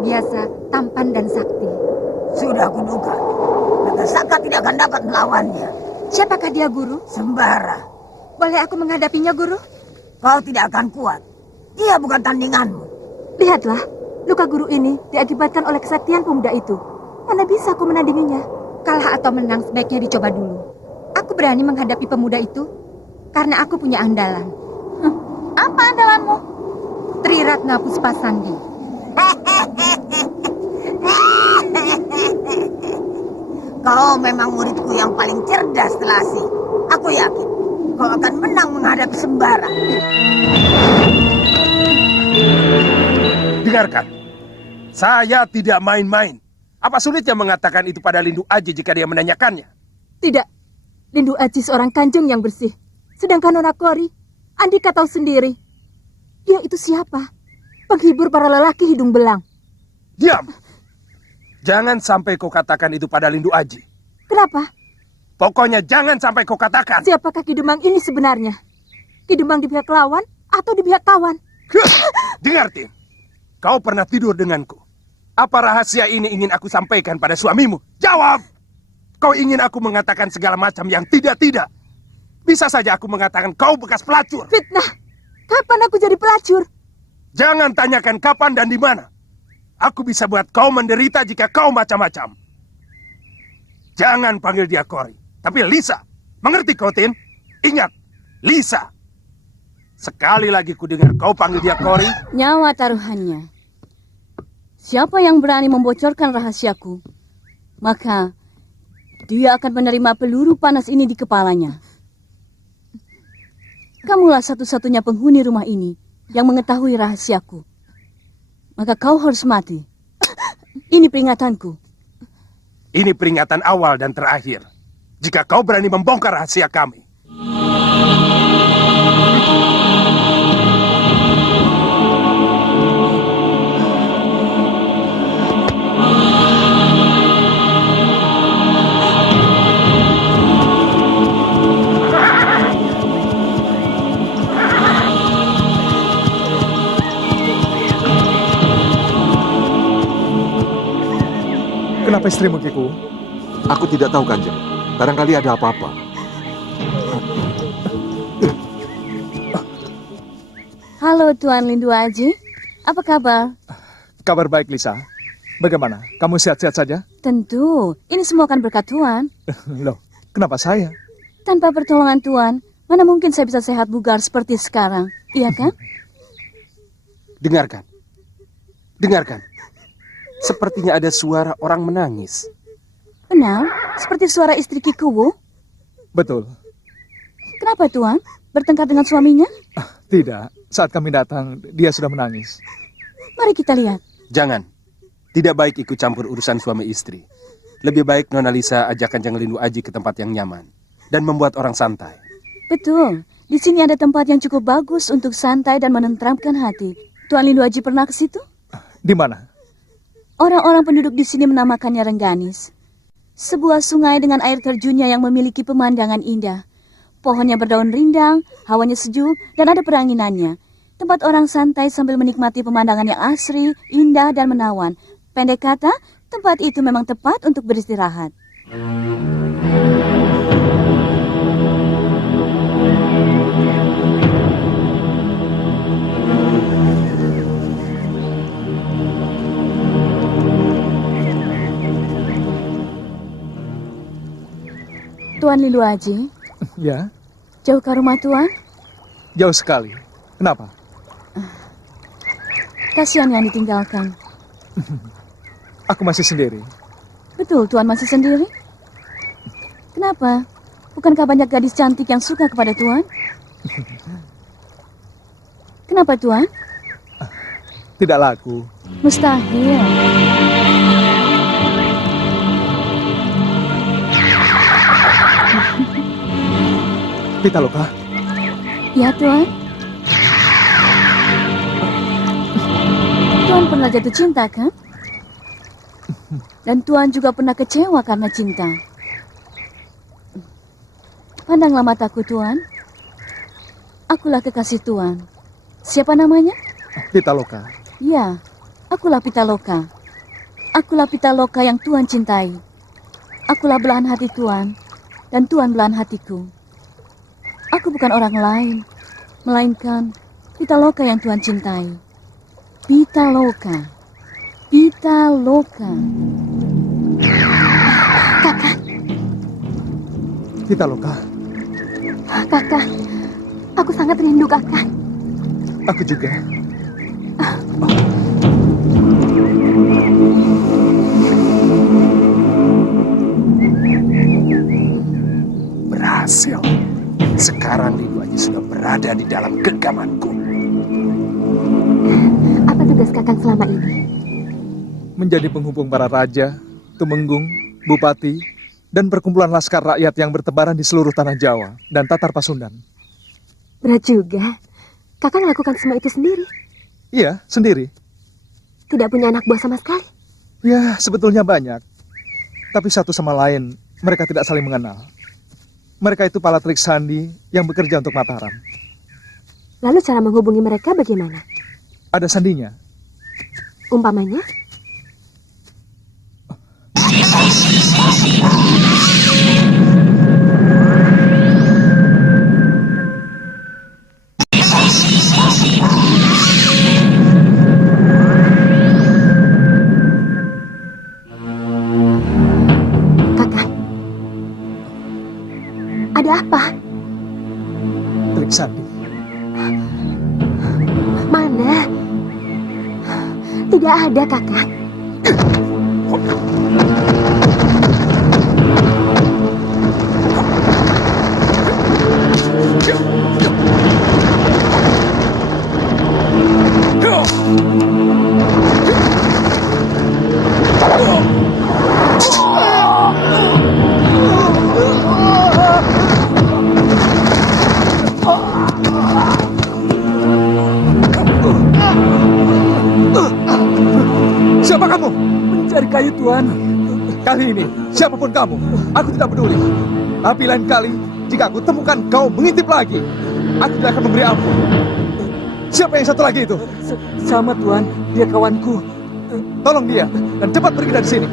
biasa, tampan dan sakti. Sudah kuduga, Naga Saka tidak akan dapat melawannya. Siapakah dia, Guru? Sembara. Boleh aku menghadapinya, Guru? Kau tidak akan kuat. Dia bukan tandinganmu. Lihatlah, luka Guru ini diakibatkan oleh kesaktian pemuda itu. Mana bisa aku menandinginya? Kalah atau menang sebaiknya dicoba dulu. Aku berani menghadapi pemuda itu karena aku punya andalan. Apa andalanmu? Triratna Puspasandi. Kau memang muridku yang paling cerdas, Telasi. Aku yakin kau akan menang menghadapi Sembara. Dengarkan, saya tidak main-main. Apa sulitnya mengatakan itu pada Lindu Aji jika dia menanyakannya? Tidak, Lindu Aji seorang kanjeng yang bersih. Sedangkan Nona Kori, Andika tahu sendiri. Dia itu siapa? Penghibur para lelaki hidung belang. Diam! Jangan sampai kau katakan itu pada Lindu Aji. Kenapa? Pokoknya jangan sampai kau katakan. Siapakah Kidemang ini sebenarnya? Kidemang di pihak lawan atau di pihak kawan? Dengar, Tim. Kau pernah tidur denganku. Apa rahasia ini ingin aku sampaikan pada suamimu? Jawab! Kau ingin aku mengatakan segala macam yang tidak-tidak. Bisa saja aku mengatakan kau bekas pelacur. Fitnah! Kapan aku jadi pelacur? Jangan tanyakan kapan dan di mana. Aku bisa buat kau menderita jika kau macam-macam. Jangan panggil dia Kori, tapi Lisa. Mengerti kau, Tin? Ingat, Lisa. Sekali lagi ku dengar kau panggil dia Kori. Nyawa taruhannya. Siapa yang berani membocorkan rahasiaku, maka dia akan menerima peluru panas ini di kepalanya. Kamulah satu-satunya penghuni rumah ini yang mengetahui rahasiaku. Maka kau harus mati. Ini peringatanku. Ini peringatan awal dan terakhir. Jika kau berani membongkar rahasia kami. Kenapa istrimu, Kiku? Aku tidak tahu, Kanjeng. Barangkali ada apa-apa. Halo, Tuan Lindu Aji. Apa kabar? Kabar baik, Lisa. Bagaimana? Kamu sehat-sehat saja? Tentu. Ini semua akan berkat Tuan. Loh, kenapa saya? Tanpa pertolongan Tuan, mana mungkin saya bisa sehat bugar seperti sekarang? Iya kan? Dengarkan. Dengarkan. Sepertinya ada suara orang menangis. Benar, seperti suara istri Kikuwu. Betul. Kenapa Tuan? Bertengkar dengan suaminya? Tidak, saat kami datang, dia sudah menangis. Mari kita lihat. Jangan. Tidak baik ikut campur urusan suami istri. Lebih baik Nona Lisa ajak Kanjeng Lindu Aji ke tempat yang nyaman. Dan membuat orang santai. Betul, di sini ada tempat yang cukup bagus untuk santai dan menenteramkan hati. Tuan Lindu Aji pernah ke situ? Di mana? Orang-orang penduduk di sini menamakannya Rengganis. Sebuah sungai dengan air terjunnya yang memiliki pemandangan indah. Pohonnya berdaun rindang, hawanya sejuk, dan ada peranginannya. Tempat orang santai sambil menikmati pemandangan yang asri, indah, dan menawan. Pendek kata, tempat itu memang tepat untuk beristirahat. Tuan Lilu Aji, Ya, jauh ke rumah Tuan? jauh sekali. Kenapa? Kasihan yang ditinggalkan. Aku masih sendiri. Betul, Tuan masih sendiri? Kenapa? Bukankah banyak gadis cantik yang suka kepada Tuan? Kenapa, Tuan? Tidak laku. Mustahil. Pitaloka, Ya, Tuan. Tuan pernah jatuh cinta, kan? Dan Tuan juga pernah kecewa karena cinta. Pandanglah mataku, Tuan. Akulah kekasih Tuan. Siapa namanya? Pitaloka. Ya, akulah Pitaloka. Akulah Pitaloka yang Tuan cintai. Akulah belahan hati Tuan, dan Tuan belahan hatiku. Aku bukan orang lain, melainkan Pitaloka yang Tuan cintai. Pitaloka. Pitaloka. Kakak, Pitaloka, kakak, aku sangat rindu kakak. aku juga. Berhasil. Sekarang Lilu Aji sudah berada di dalam genggamanku. Apa tugas kakak selama ini? Menjadi penghubung para raja, tumenggung, bupati, dan perkumpulan laskar rakyat yang bertebaran di seluruh tanah Jawa dan Tatar Pasundan. Berat juga. Kakak melakukan semua itu sendiri. Iya, sendiri. Tidak punya anak buah sama sekali. Ya, sebetulnya banyak. Tapi satu sama lain, mereka tidak saling mengenal. Mereka itu para trik sandi yang bekerja untuk Mataram. Lalu cara menghubungi mereka bagaimana? Ada sandinya. Umpamanya? Kakak, ada apa? Trik sandi. Mana? Tidak ada, kakak. Siapa kamu? Mencari kayu, Tuan. Kali ini, siapapun kamu, aku tidak peduli. Tapi lain kali, jika aku temukan kau mengintip lagi, aku tidak akan memberi ampun. Siapa yang satu lagi itu? Sama Tuan, dia kawanku. Tolong dia, dan cepat pergi dari sini.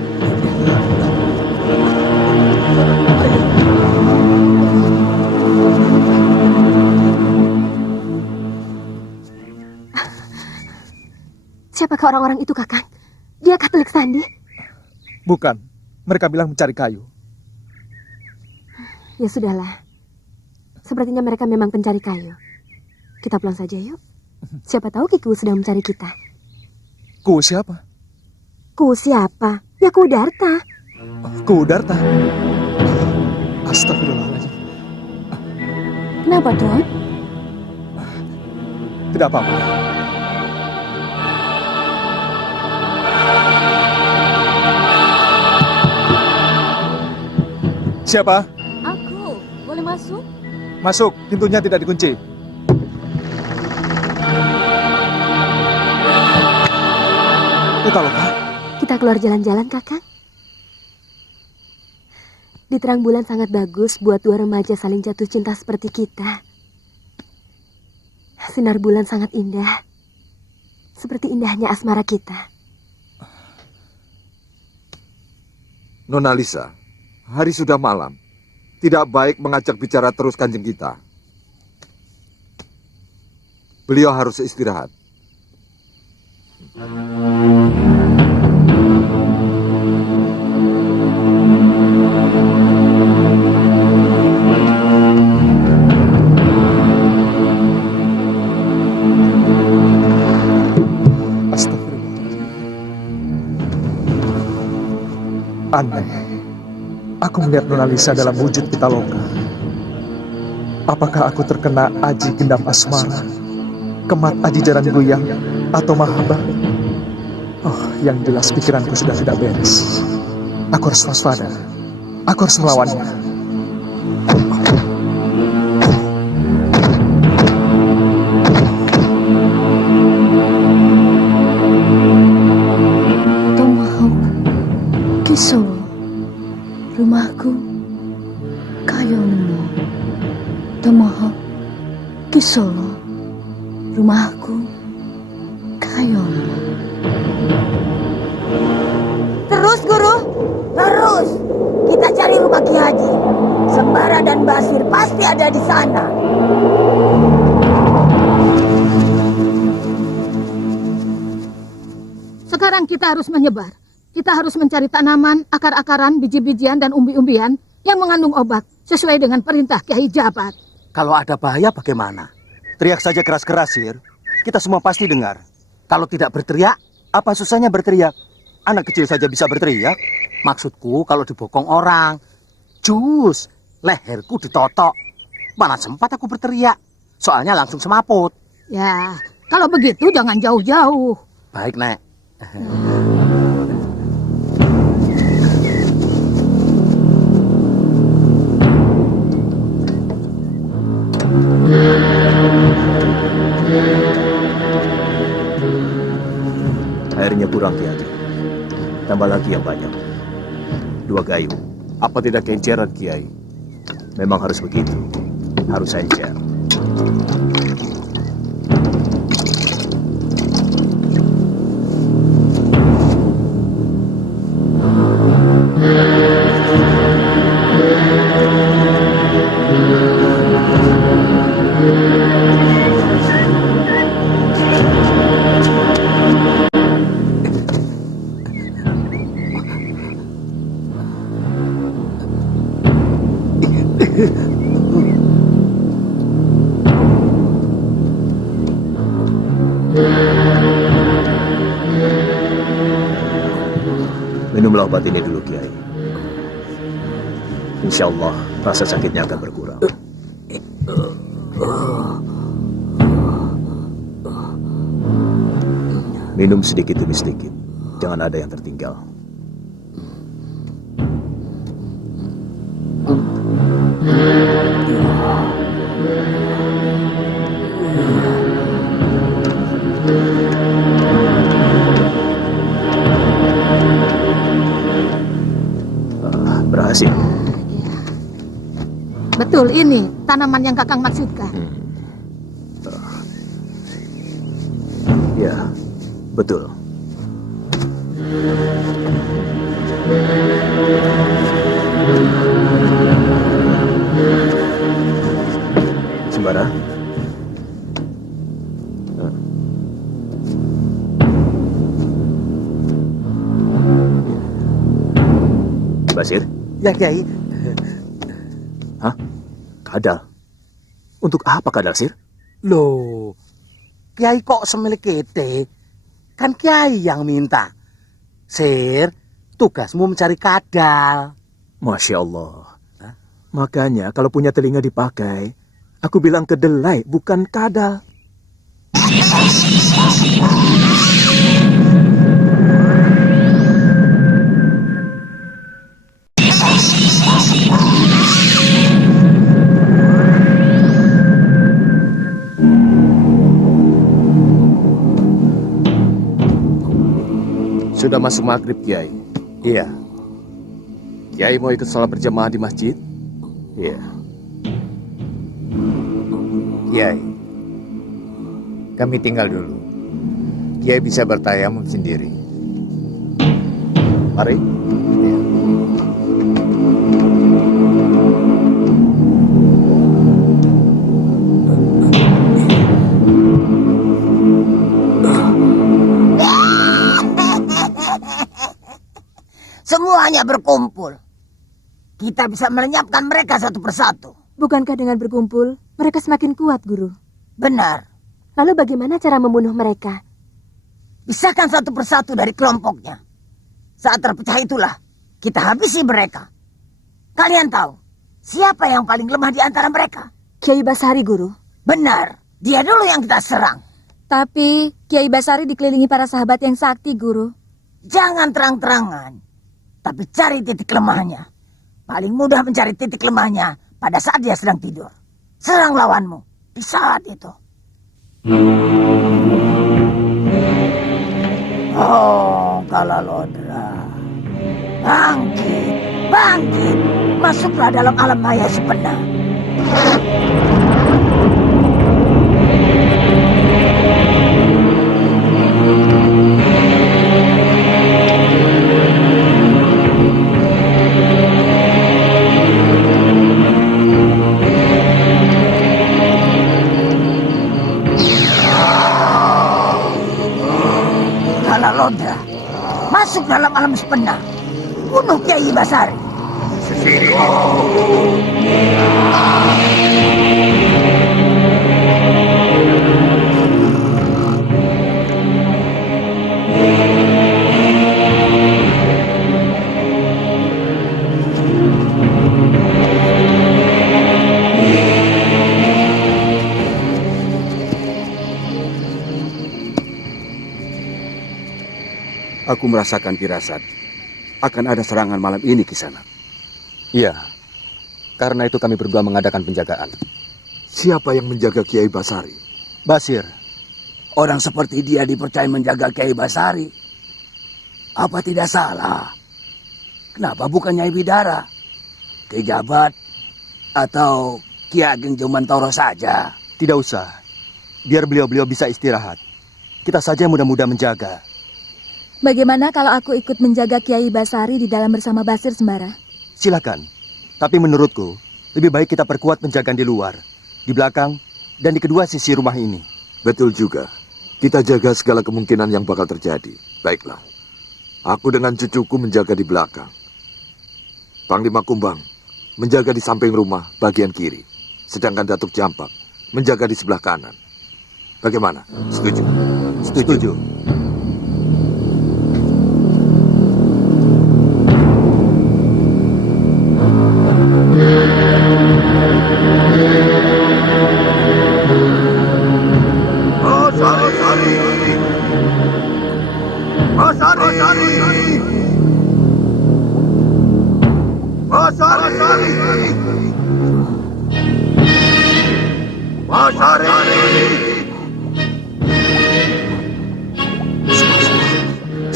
Siapakah orang-orang itu, kakak? Dia Katolik Sandi? Bukan, mereka bilang mencari kayu. Ya sudahlah. Sepertinya mereka memang pencari kayu. Kita pulang saja yuk. Siapa tahu Kiku sedang mencari kita. Ku siapa? Ku siapa? Ya Ku Darta. Ku Darta. Astagfirullahaladzim. Kenapa, Tuan? Tidak apa-apa. Siapa? Aku. Boleh masuk? Masuk, pintunya tidak dikunci. Pitaloka, Kita keluar jalan-jalan, kakak. Di terang bulan sangat bagus buat dua remaja saling jatuh cinta seperti kita. Sinar bulan sangat indah. Seperti indahnya asmara kita. Nona Lisa, hari sudah malam. Tidak baik mengajak bicara terus kanjeng kita. Beliau harus istirahat. Aneh. Aku melihat Nona Lisa dalam wujud Pitaloka. Apakah aku terkena aji gendam asmara, kemat aji jaran goyang, atau mahaba? Oh, yang jelas pikiranku sudah tidak beres. Aku harus waspada. Aku harus melawannya. Tomahawk, Kisoro, rumahku, kayonmu. Tomahawk, Kisoro, rumahku, kayonmu. Terus, Guru. Terus. Kita cari rumah Ki Haji. Sembara dan Basir pasti ada di sana. Sekarang kita harus menyebar. Kita harus mencari tanaman, akar-akaran, biji-bijian, dan umbi-umbian yang mengandung obat sesuai dengan perintah Kiai Jabat. Kalau ada bahaya bagaimana? Teriak saja keras-keras, Sir. Kita semua pasti dengar. Kalau tidak berteriak, apa susahnya berteriak? Anak kecil saja bisa berteriak. Maksudku kalau dibokong orang. Jus, leherku ditotok. Mana sempat aku berteriak. Soalnya langsung semaput. Ya, kalau begitu jangan jauh-jauh. Baik, Nek. Airnya kurang, Kiai. Tambah lagi yang banyak. 2 gayu. Apa tidak kenceran, Kiai? Memang harus begitu. Harus encer. Minumlah obat ini dulu, Kiai. Insya Allah rasa sakitnya akan berkurang. Minum sedikit demi sedikit. Jangan ada yang tertinggal. Berhasil. Betul, ini tanaman yang Kakang maksudkan. Ya, betul. Sembara. Basir? Ya, Kiai. Hah? Kadal? Untuk apa kadal, Sir? Loh, Kiai kok semilik kete? Kan Kiai yang minta. Sir, tugasmu mencari kadal. Masya Allah. Makanya kalau punya telinga dipakai, aku bilang kedelai, bukan kadal. Sudah masuk maghrib, Kiai. Iya, Kiai mau ikut sholat berjamaah di masjid? iya. Kiai, kami tinggal dulu. Kiai bisa bertayamum sendiri. Mari. Ya. Semuanya berkumpul. Kita bisa melenyapkan mereka satu persatu. Bukankah dengan berkumpul, mereka semakin kuat, Guru? Benar. Lalu bagaimana cara membunuh mereka? Pisahkan satu persatu dari kelompoknya. Saat terpecah itulah kita habisi mereka. Kalian tahu, siapa yang paling lemah di antara mereka? Kiai Basari, Guru. Benar, dia dulu yang kita serang. Tapi Kiai Basari dikelilingi para sahabat yang sakti, Guru. Jangan terang-terangan, tapi cari titik lemahnya. Paling mudah mencari titik lemahnya pada saat dia sedang tidur. Serang lawanmu di saat itu. Oh, Kalalodra. Bangkit, bangkit. Masuklah dalam alam maya sebenar. Kalalodra, masuk dalam alam sebenar. Bunuh Kiai Basari. Aku merasakan firasat akan ada serangan malam ini, Kisanak. Iya, karena itu kami berdua mengadakan penjagaan. Siapa yang menjaga Kiai Basari? Basir, Orang seperti dia dipercaya menjaga Kiai Basari. Apa tidak salah? Kenapa bukan Nyai Bidara, Ki Jabat, atau Ki Ageng Jomantoro saja? tidak usah. Biar beliau-beliau bisa istirahat. Kita saja mudah-mudah menjaga. Bagaimana kalau aku ikut menjaga Kiai Basari di dalam bersama Basir Sembara? Silakan. Tapi menurutku, lebih baik kita perkuat penjagaan di luar, di belakang, dan di kedua sisi rumah ini. Betul juga. Kita jaga segala kemungkinan yang bakal terjadi. Baiklah. Aku dengan cucuku menjaga di belakang. Panglima Kumbang menjaga di samping rumah bagian kiri. Sedangkan Datuk Jampak menjaga di sebelah kanan. Bagaimana? Setuju? Setuju.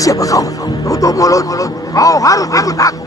Siapa kau? Tutup mulut. Kau harus ikut aku.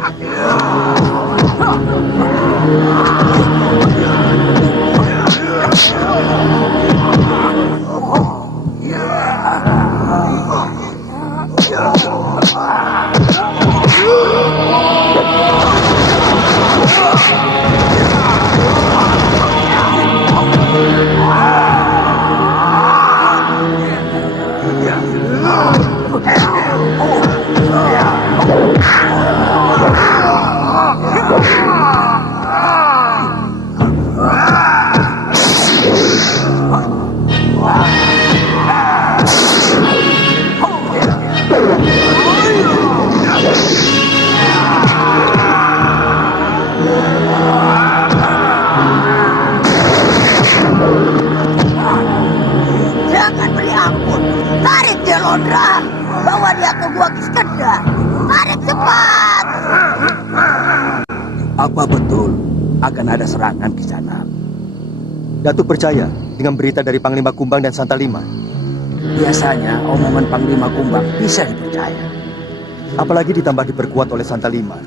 Jangan beri ampun. Tarik dia, Lodra. Bawa dia ke gua Kiskendar. Tarik cepat. Apa betul akan ada serangan di sana? Datuk percaya dengan berita dari Panglima Kumbang dan Santalima. Biasanya omongan Panglima Kumbang bisa dipercaya. Apalagi ditambah diperkuat oleh Santalima.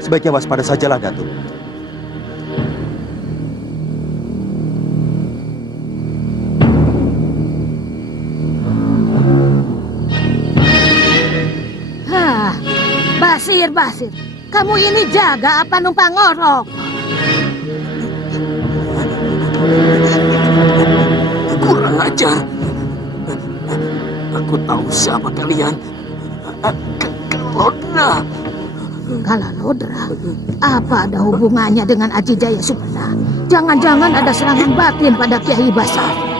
Sebaiknya waspada sajalah, Datuk. Hah, Basir, kamu ini jaga apa numpang ngorok? Kurang ajar. Aku tahu siapa kalian. Kalodra. Kalalodra, apa ada hubungannya dengan Aji Jaya Supena? Jangan-jangan ada serangan batin pada Kiai Basari.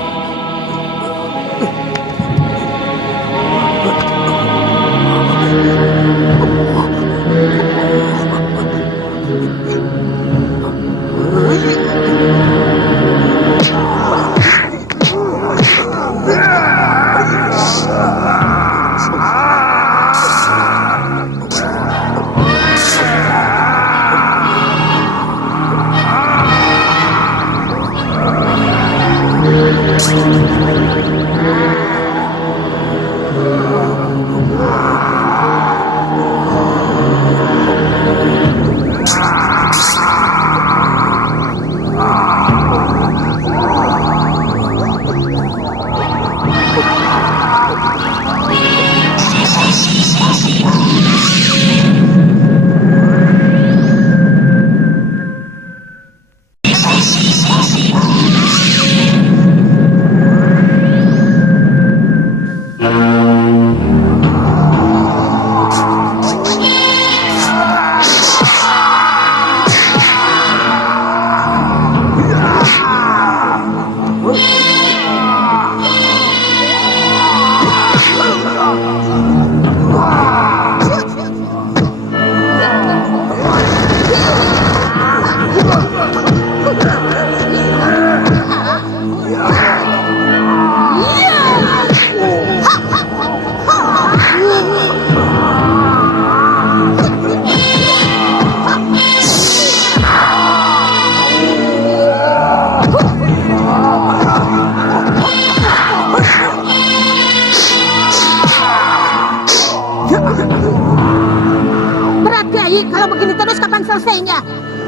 Berat Kiai, kalau begini terus kapan selesainya?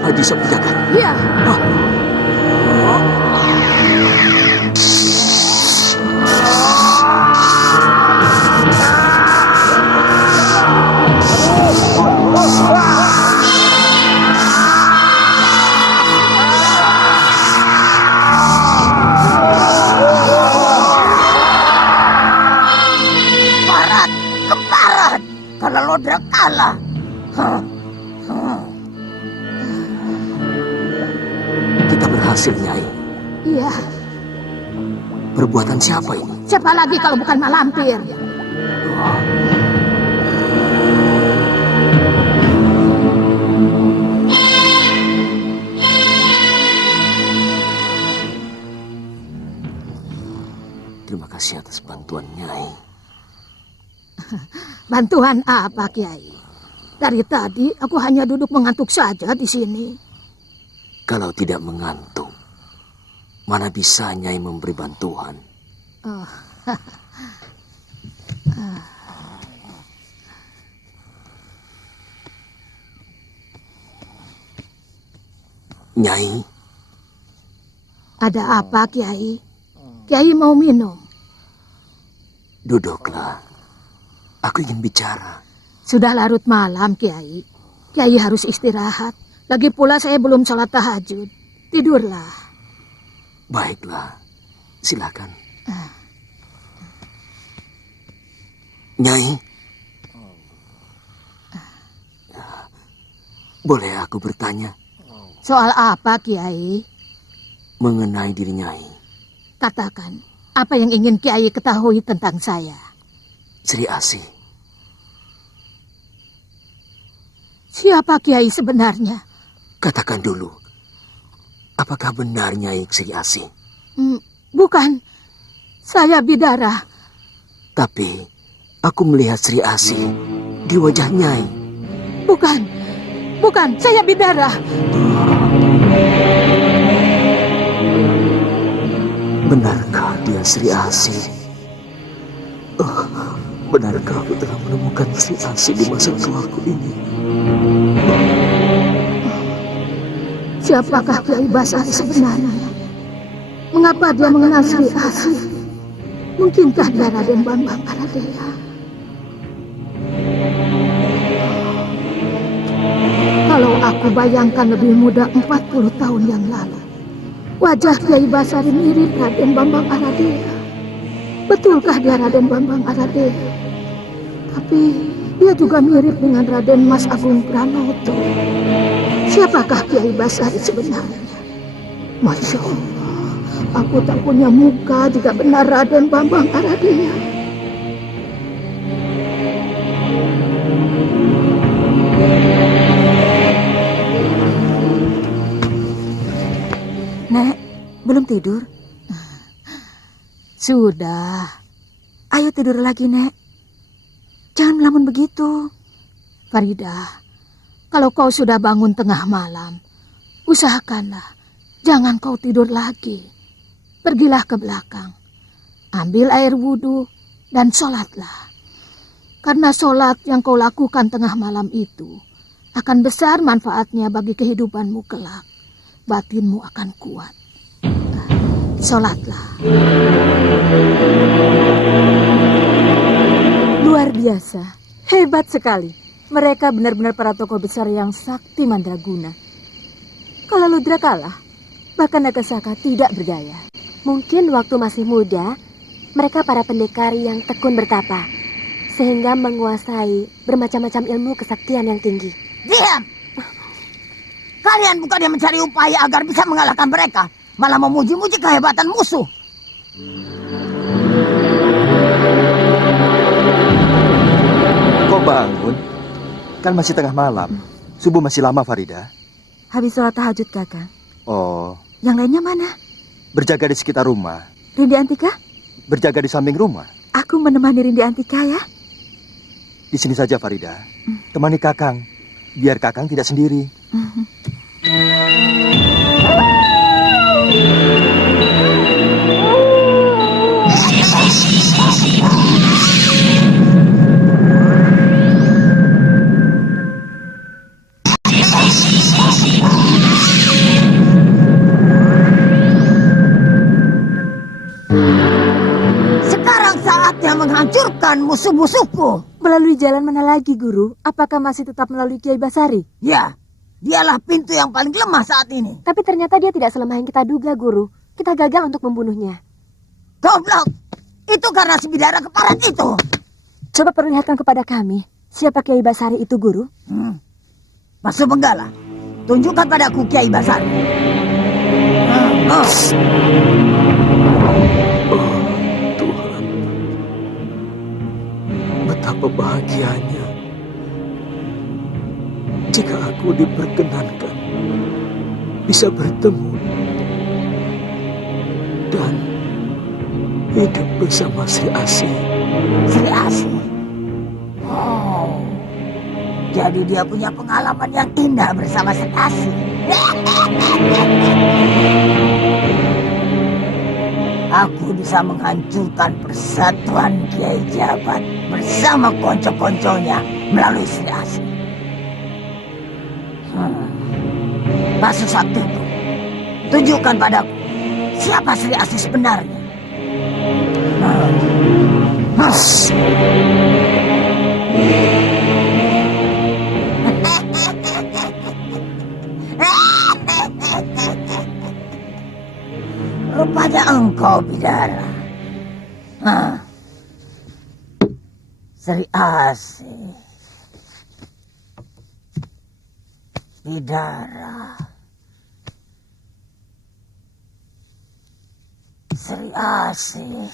Haji Sabjaka. Iya. Keparat, kalau Lodra kalah. Kita berhasil, Nyai. Iya. Perbuatan siapa ini? Siapa lagi kalau bukan Mak Lampir? Terima kasih atas bantuan, Nyai. Bantuan apa, Kiai? Dari tadi aku hanya duduk mengantuk saja di sini. Kalau tidak mengantuk, mana bisa Nyai memberi bantuan? Oh. Nyai, Ada apa, Kiai? Kiai mau minum? duduklah. Aku ingin bicara. Sudah larut malam, Kiai. Kiai harus istirahat. Lagi pula saya belum sholat tahajud. Tidurlah. Baiklah, silakan. Nyai, boleh aku bertanya Soal apa, Kiai? mengenai diri Nyai? Katakan, apa yang ingin Kiai ketahui tentang saya? Sri Asih, Siapa Kiai sebenarnya? katakan dulu, apakah benar Nyai Sri Asih? Bukan, saya Bidara. Tapi aku melihat Sri Asih di wajah Nyai. Bukan, saya Bidara. Benarkah dia Sri Asih? Benarkah aku telah menemukan Sri Asih di masa tuaku ini? Siapakah Kiai Basari sebenarnya? Mengapa dia mengenal Sri Asih? Mungkinkah dia Raden Bambang Aradea? Kalau aku bayangkan lebih muda 40 tahun yang lalu, wajah Kiai Basari mirip Raden Bambang Aradea. Betulkah dia Raden Bambang Aradea? Tapi dia juga mirip dengan Raden Mas Agung Pranoto. Siapakah Kiai Basari sebenarnya? Masya Allah, aku tak punya muka jika benar Raden Bambang Aradea. Nek, belum tidur? Sudah. Ayo tidur lagi, Nek. Jangan melamun begitu. Farida, kalau kau sudah bangun tengah malam, usahakanlah jangan kau tidur lagi. Pergilah ke belakang, ambil air wudhu dan sholatlah. Karena sholat yang kau lakukan tengah malam itu akan besar manfaatnya bagi kehidupanmu kelak. Batinmu akan kuat. Sholatlah. Luar biasa. Hebat sekali. Mereka benar-benar para tokoh besar yang sakti mandraguna. Kalau Ludra kalah, bahkan Nagasaka tidak berdaya. Mungkin waktu masih muda, mereka para pendekar yang tekun bertapa, sehingga menguasai bermacam-macam ilmu kesaktian yang tinggi. Diam! Kalian bukannya mencari upaya agar bisa mengalahkan mereka, malah memuji-muji kehebatan musuh. Kok bangun? Kan masih tengah malam. Subuh masih lama, Farida. Habis sholat tahajud, Kakang. Oh, Yang lainnya mana? berjaga di sekitar rumah. Rindi Antika? Berjaga di samping rumah. Aku menemani Rindi Antika ya. Di sini saja, Farida. Temani Kakang. Biar Kakang tidak sendiri. menaklukkan musuh-musuhku. Melalui jalan mana lagi, Guru? Apakah masih tetap melalui Kiai Basari? Ya, dialah pintu yang paling lemah saat ini. Tapi ternyata dia tidak selemah yang kita duga, Guru. Kita gagal untuk membunuhnya. Goblok! Itu karena si bidara keparat itu. Coba perlihatkan kepada kami, siapa Kiai Basari itu, Guru? Mas Subenggala, tunjukkan padaku Kiai Basari. Tuhan, betapa bahagianya jika aku diperkenankan bisa bertemu dan hidup bersama Sri Asih. Sri Asih. Oh, jadi dia punya pengalaman yang indah bersama Sri Asih. Aku bisa menghancurkan persatuan Kiai Jabat bersama konco-konconya melalui Sri Asih. Pasu Sakti itu, tunjukkan padaku siapa Sri Asih sebenarnya. Rupanya engkau bidara. Sri Asih. Bidara. Sri Asih.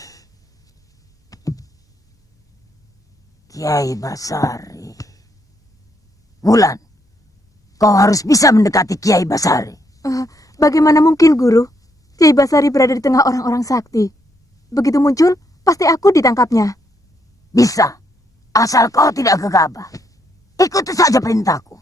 Kiai Basari. Wulan, kau harus bisa mendekati Kiai Basari. Bagaimana mungkin, Guru? Kiai Basari berada di tengah orang-orang sakti. Begitu muncul, pasti aku ditangkapnya. Bisa, asal kau tidak gegabah. Ikuti saja perintahku.